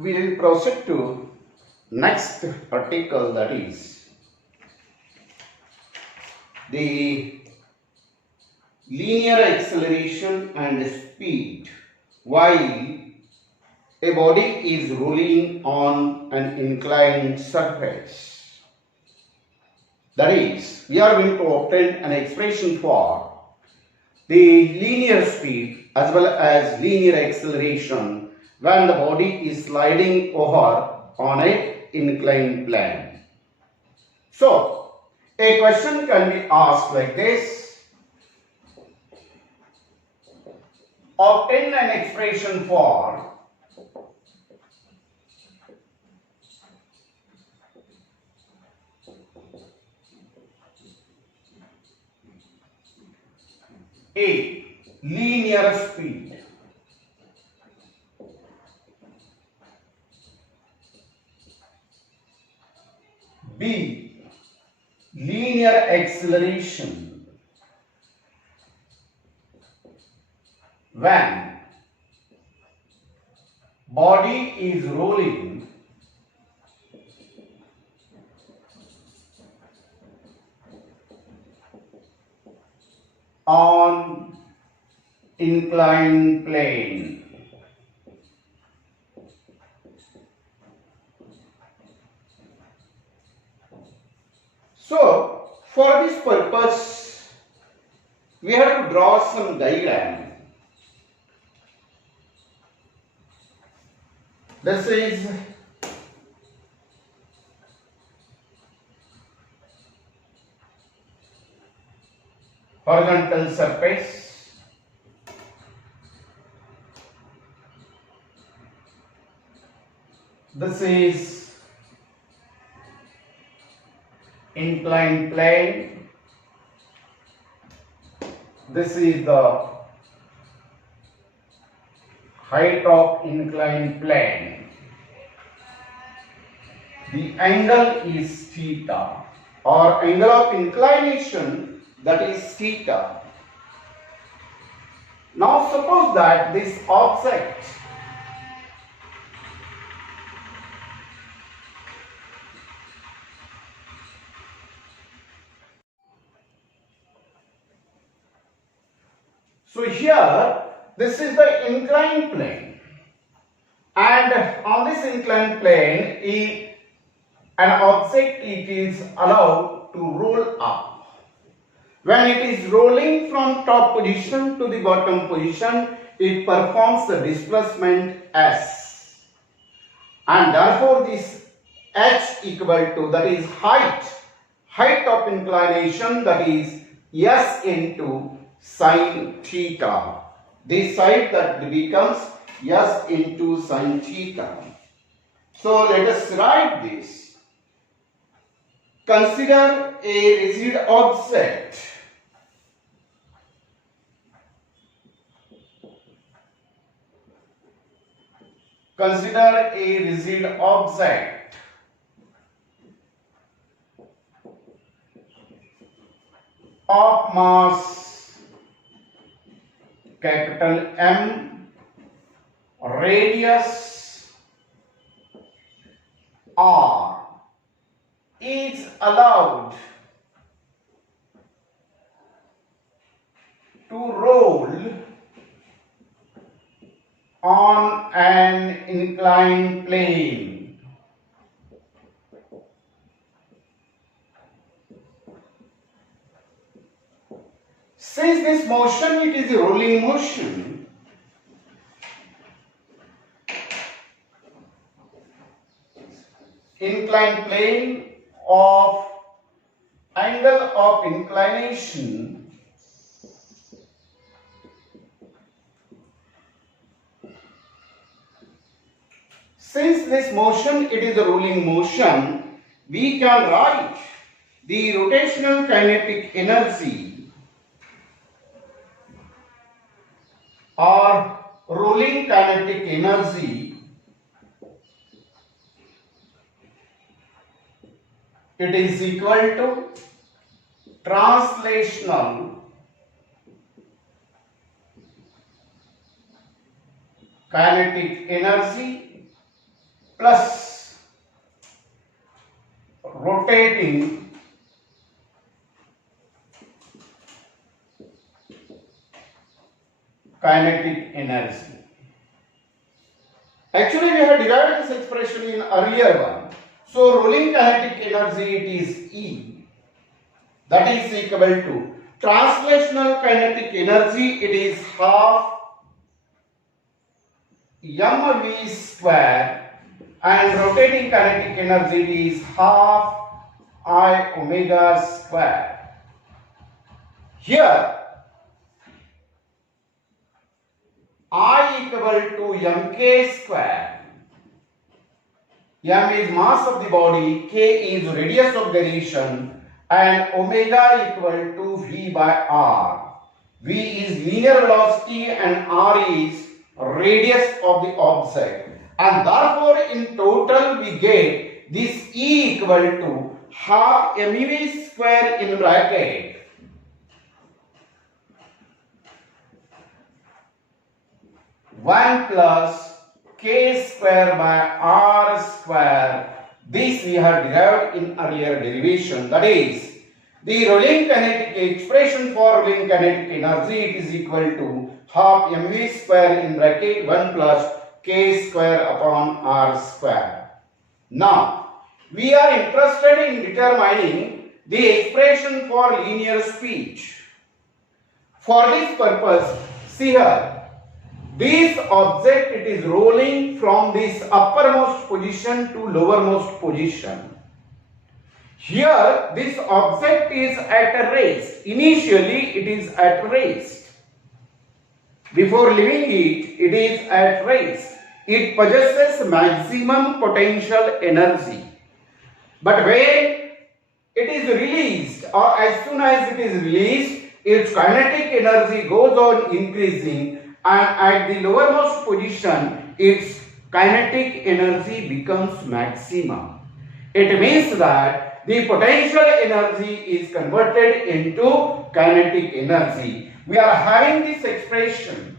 we will proceed to next article, that is the linear acceleration and speed while a body is rolling on an inclined surface. That is, we are going to obtain an expression for the linear speed as well as linear acceleration when the body is sliding over on an inclined plane. So, a question can be asked like this: obtain an expression for A. Linear speed, B. Linear acceleration when body is rolling on inclined plane. So, for this purpose, we have to draw some diagram. This is horizontal surface, this is inclined plane, this is the height of inclined plane. The angle is theta, or angle of inclination, that is theta. Now suppose that this object so here this is the inclined plane, and on this inclined plane an object it is allowed to roll up. When it is rolling from top position to the bottom position, it performs the displacement S, and therefore this H equal to, that is height of inclination, that is S into sin theta. This side that becomes S into sin theta. So let us write this. Consider a rigid object of mass capital M, radius R, is allowed to roll on an inclined plane. Since this motion it is a rolling motion, inclined plane of angle of inclination since this motion it is a rolling motion, we can write the rotational kinetic energy or rolling kinetic energy, it is equal to translational kinetic energy plus rotating kinetic energy. Actually, we have derived this expression in earlier one. So, rolling kinetic energy, it is E, that is equal to translational kinetic energy, it is half mv square, and rotating kinetic energy, it is half I omega square. Here, I equal to mk square. M is mass of the body, K is radius of gyration, and omega equal to V by R. V is linear velocity and R is radius of the object. And therefore, in total, we get this E equal to half mv square in bracket 1 plus k square by r square. This we have derived in earlier derivation. That is, the rolling kinetic expression for rolling kinetic energy, it is equal to half mv square in bracket 1 plus k square upon r square. Now, we are interested in determining the expression for linear speech. For this purpose, see here. This object, it is rolling from this uppermost position to lowermost position. Here, this object is at a rest. Initially, it is at rest. Before leaving it, it is at rest. It possesses maximum potential energy. But when it is released, or as soon as it is released, its kinetic energy goes on increasing, and at the lowermost position, its kinetic energy becomes maximum. It means that the potential energy is converted into kinetic energy. We are having this expression.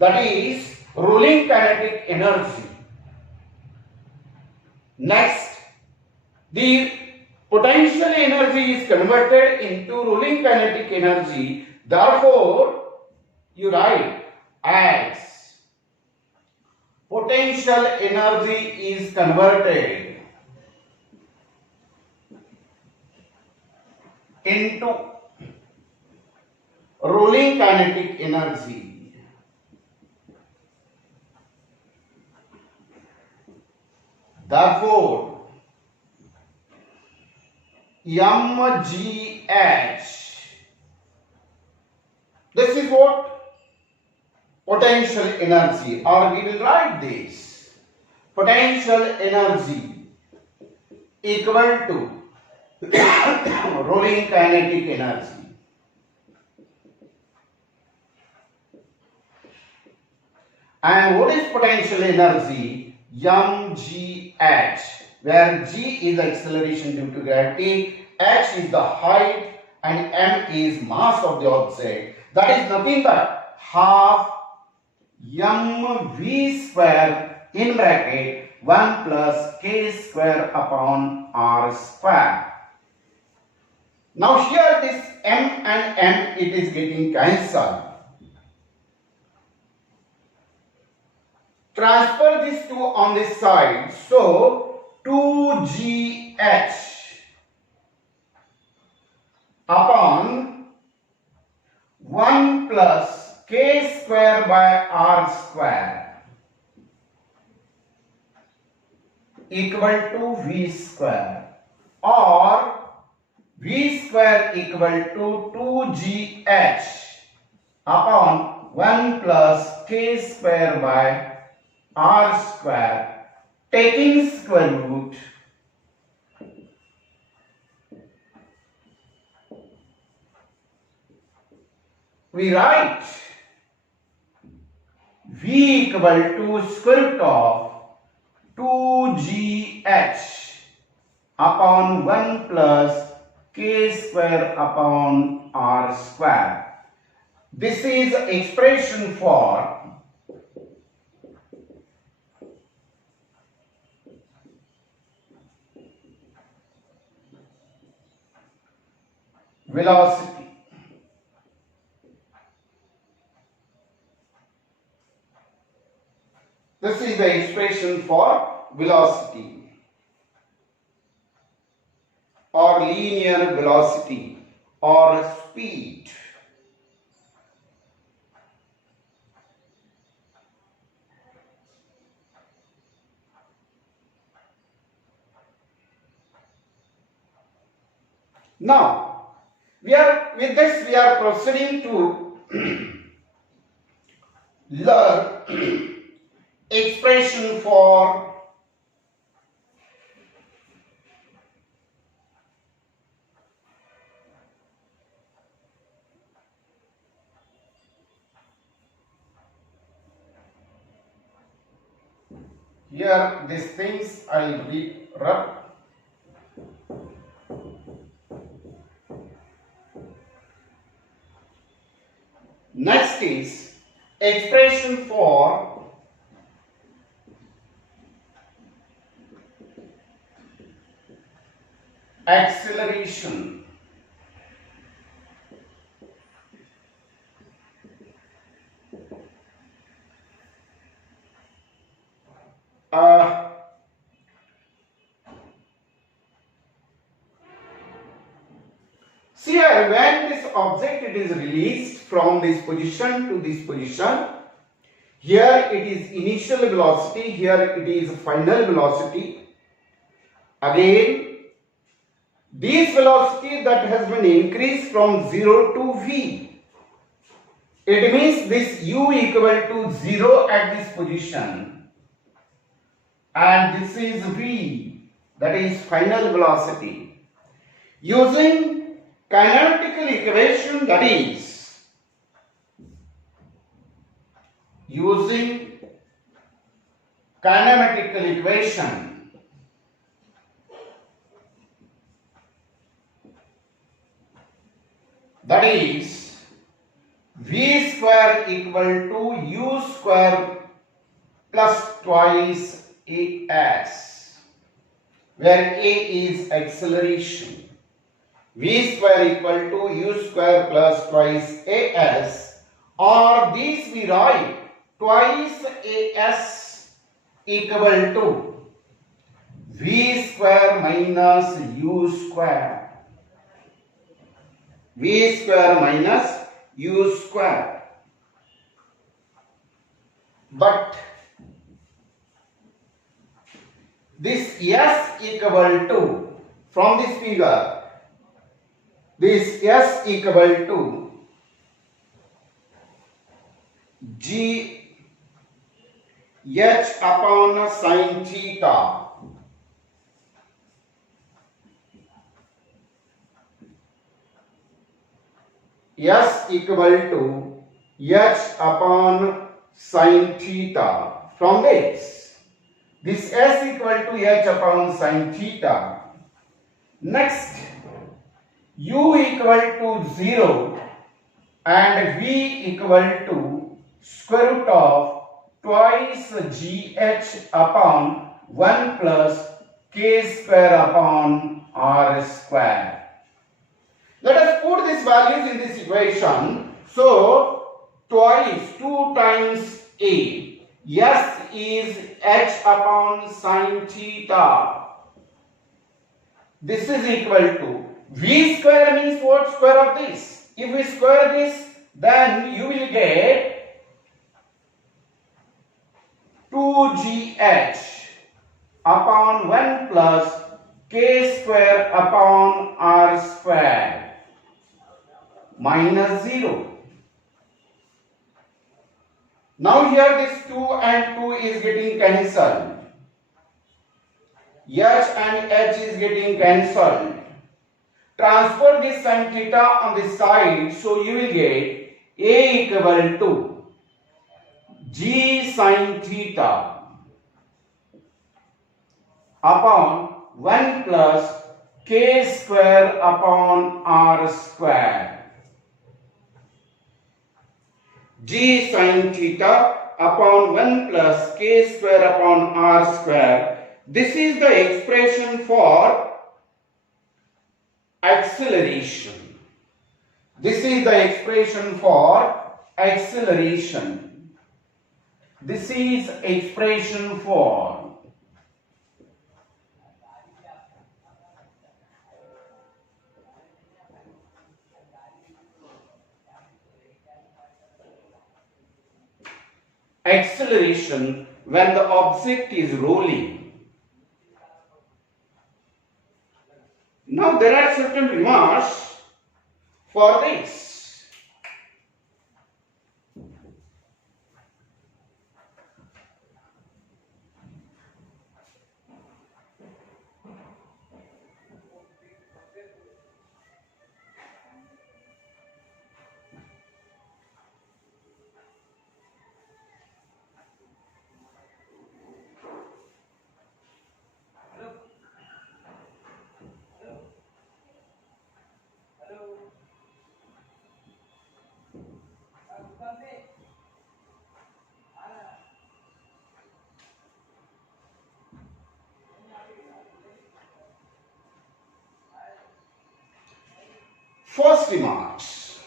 That is rolling kinetic energy. Next, the potential energy is converted into rolling kinetic energy. Therefore, you write as potential energy is converted into rolling kinetic energy. Therefore, mgh, this is what? Potential energy, or we will write this. Potential energy equal to rolling kinetic energy. And what is potential energy? mgh, where g is acceleration due to gravity, h is the height, and m is mass of the object. That is nothing but half mv square in bracket 1 plus k square upon r square. Now here this m and m, it is getting cancelled. Transfer these two on this side. So 2gh upon 1 plus k square by r square equal to v square, or v square equal to 2gh upon 1 plus k square by r square, taking square root we write v equal to square root of 2gh upon 1 plus k square upon r square. This is expression for velocity. This is the expression for velocity or linear velocity or speed. Now, we are proceeding to learn expression for here these things I will rub. Next is expression for acceleration. See here, when this object it is released from this position to this position, here it is initial velocity, here it is final velocity. Again, this velocity that has been increased from 0 to v. It means this u equal to 0 at this position. And this is v, that is final velocity. Using kinematical equation, that is using kinematical equation, that is v square equal to u square plus twice as, where a is acceleration. V square equal to u square plus twice as, or this we write twice as equal to v square minus u square. V square minus u square. But this s equal to, from this figure, this s equal to g h upon sin theta. S equal to h upon sin theta. From this s equal to h upon sin theta. Next, u equal to 0 and v equal to square root of twice gh upon 1 plus k square upon r square. Let us put these values in this equation. So, twice, 2 times a, s is h upon sin theta. This is equal to v square means what? Square of this. If we square this, then you will get 2gh upon 1 plus k square upon r square minus 0. Now here this 2 and 2 is getting cancelled. H and h is getting cancelled. Transfer this sin theta on this side, so you will get a equal to g sin theta upon 1 plus k square upon r square. G sin theta upon 1 plus k square upon r square. This is the expression for acceleration. This is the expression for acceleration. This is expression for acceleration when the object is rolling. Now there are certain remarks for this. First remarks.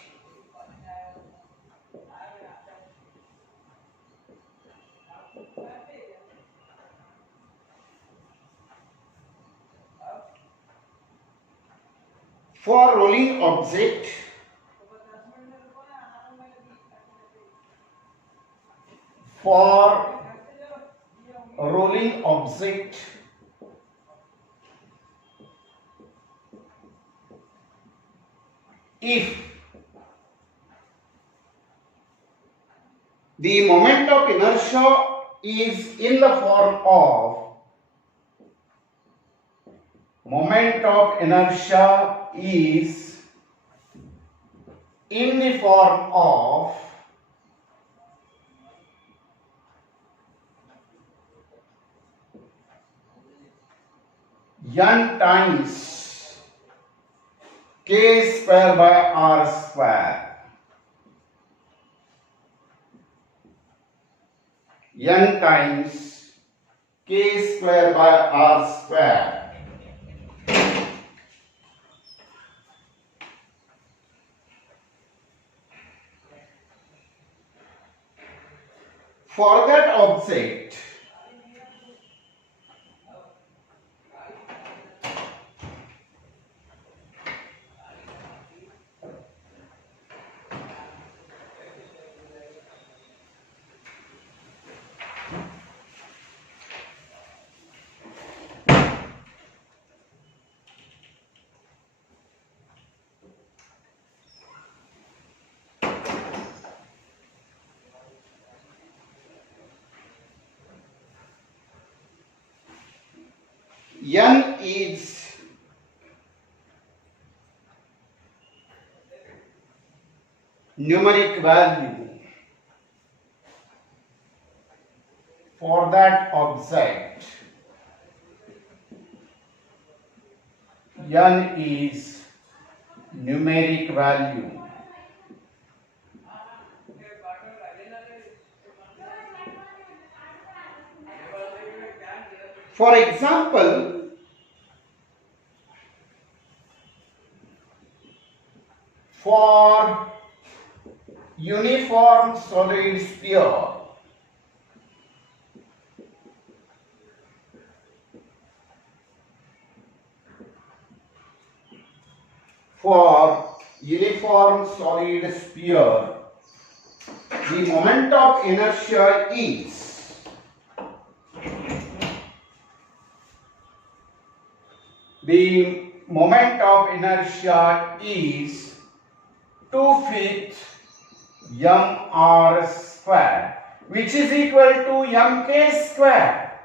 For rolling object, for rolling object, if the moment of inertia is in the form of moment of inertia is in the form of n times k square by r square. N times k square by r square. For that object, n is numeric value for that object. N is numeric value. For example, for uniform solid sphere, for uniform solid sphere, the moment of inertia is the moment of inertia is 2/5 mr square, which is equal to mk square.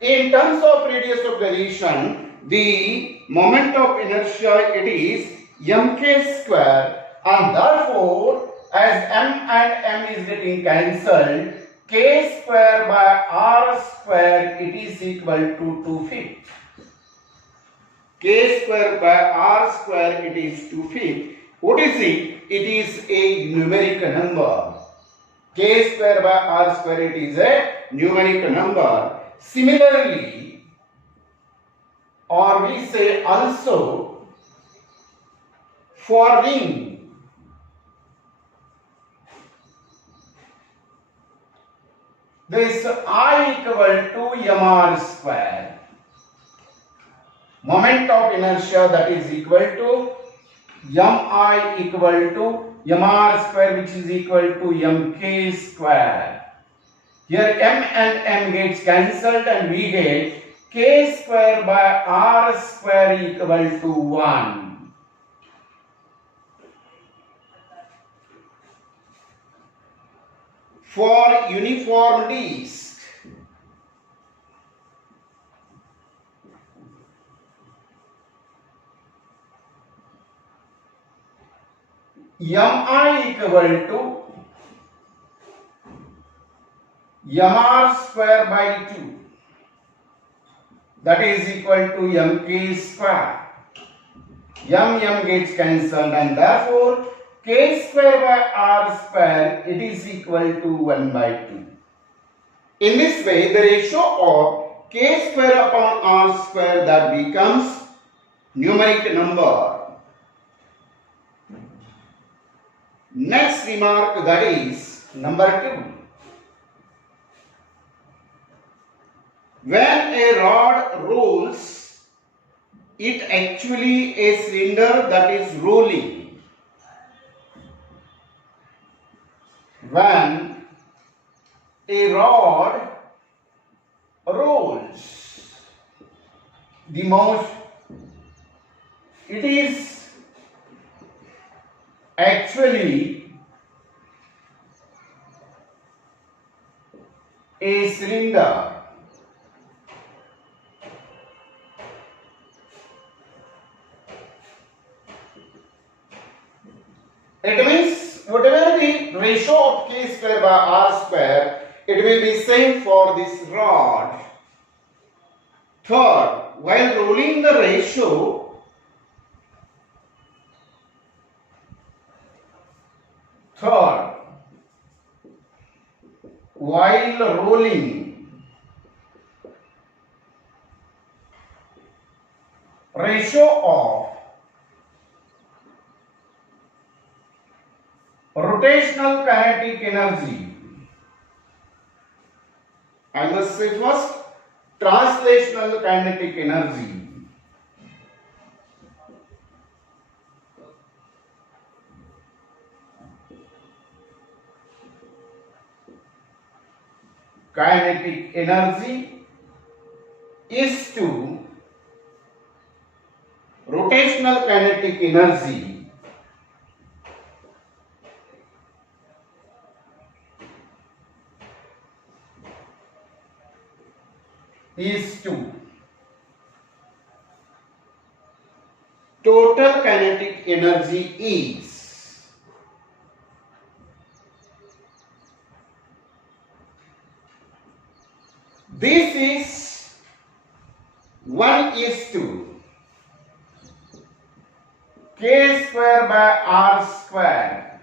In terms of radius of gyration, the moment of inertia it is mk square, and therefore as m and m is getting cancelled, k square by r square it is equal to 2/5. K square by r square it is 2/5. What is it? It is a numeric number. K square by r square it is a numeric number. Similarly, or we say also, for ring, this I equal to mr square. Moment of inertia, that is equal to mi equal to mr square, which is equal to mk square. Here m and m gets cancelled and we get k square by r square equal to 1. For uniform disk, mi equal to mr square by 2, that is equal to mk square. M gets cancelled and therefore k square by r square, it is equal to 1 by 2. In this way, the ratio of k square upon r square, that becomes numeric number. Next remark, that is number 2. When a rod rolls, it actually a cylinder that is rolling. When a rod rolls, the most, it is actually a cylinder. It means whatever the ratio of k square by r square, it will be same for this rod. Third, while rolling the ratio, while rolling, ratio of rotational kinetic energy, I must say first translational kinetic energy, is to rotational kinetic energy is to total kinetic energy is. This is 1:, k square by r square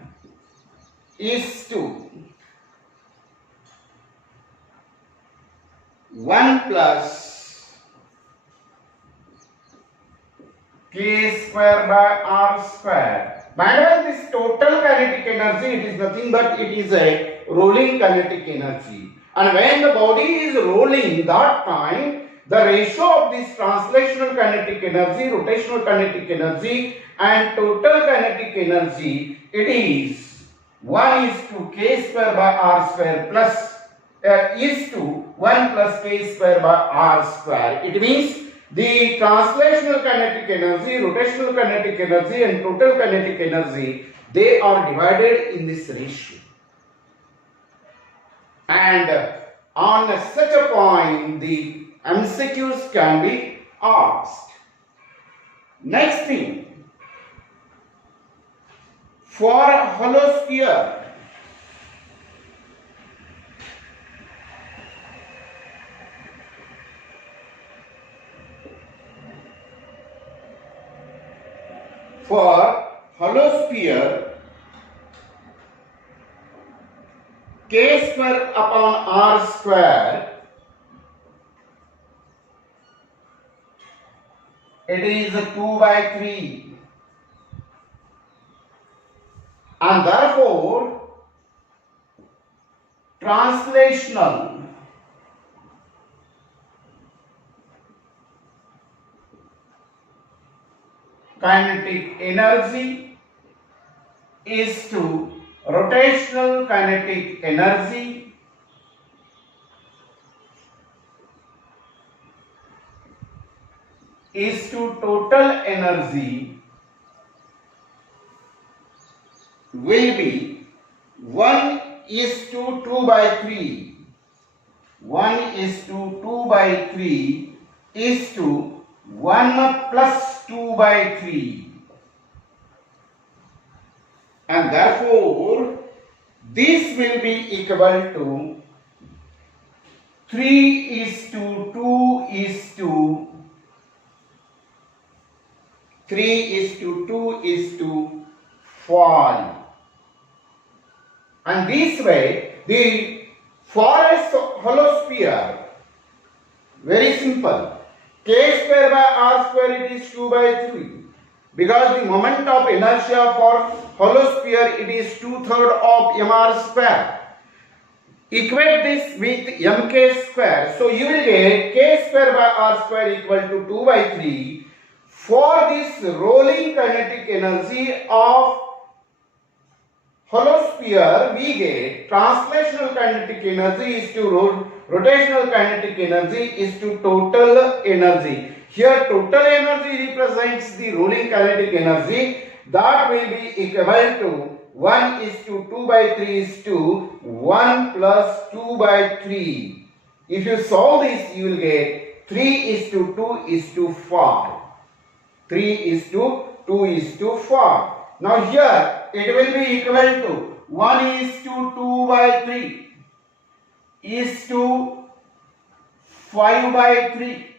is to 1 plus k square by r square. By the way, this total kinetic energy, it is nothing but it is a rolling kinetic energy. And when the body is rolling, that time the ratio of this translational kinetic energy, rotational kinetic energy and total kinetic energy, it is 1:k square by r square plus is to 1 plus k square by r square. It means the translational kinetic energy, rotational kinetic energy and total kinetic energy, they are divided in this ratio. And on such a point, the MCQs can be asked. Next thing, for a hollow sphere, k square upon r square, it is 2/3, and therefore translational kinetic energy is to rotational kinetic energy is to total energy will be 1 is to 2 by 3. 1 is to 2 by 3 is to 1 plus 2 by 3. And therefore, this will be equal to 3 is to 2 is to 3 is to 2 is to 5. And this way, the forest hollow sphere, very simple, k square by r square, it is 2 by 3. Because the moment of inertia for hollow sphere, it is 2/3 of mr square. Equate this with mk square. So you will get k square by r square equal to 2 by 3. For this rolling kinetic energy of hollow sphere, we get translational kinetic energy is to rotational kinetic energy is to total energy. Here total energy represents the rolling kinetic energy, that will be equal to 1 is to 2 by 3 is to 1 plus 2 by 3. If you solve this, you will get 3 is to 2 is to 5. 3 is to 2 is to 5. Now here it will be equal to 1 is to 2 by 3 is to 5 by 3.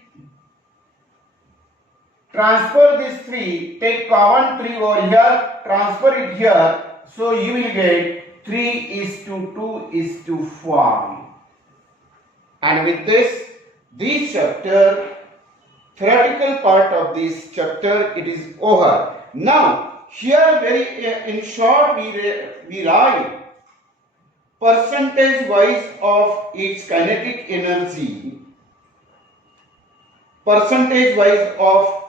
Transfer this 3, take common 3 over here, transfer it here. So you will get 3 is to 2 is to 5. And with this chapter, theoretical part of this chapter, it is over. Now, here very in short we write percentage wise of its kinetic energy, percentage wise of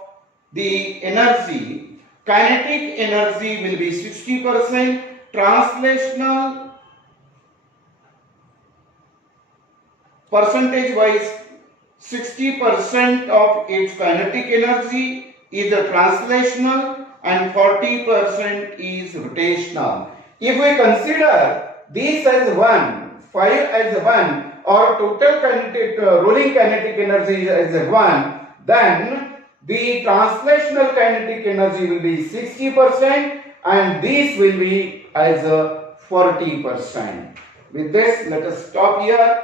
the energy, kinetic energy will be 60%, translational percentage wise 60% of its kinetic energy is the translational and 40% is rotational. If we consider this as 1, 5 as 1, or total kinetic, rolling kinetic energy as 1, then the translational kinetic energy will be 60% and this will be as 40%. With this, let us stop here.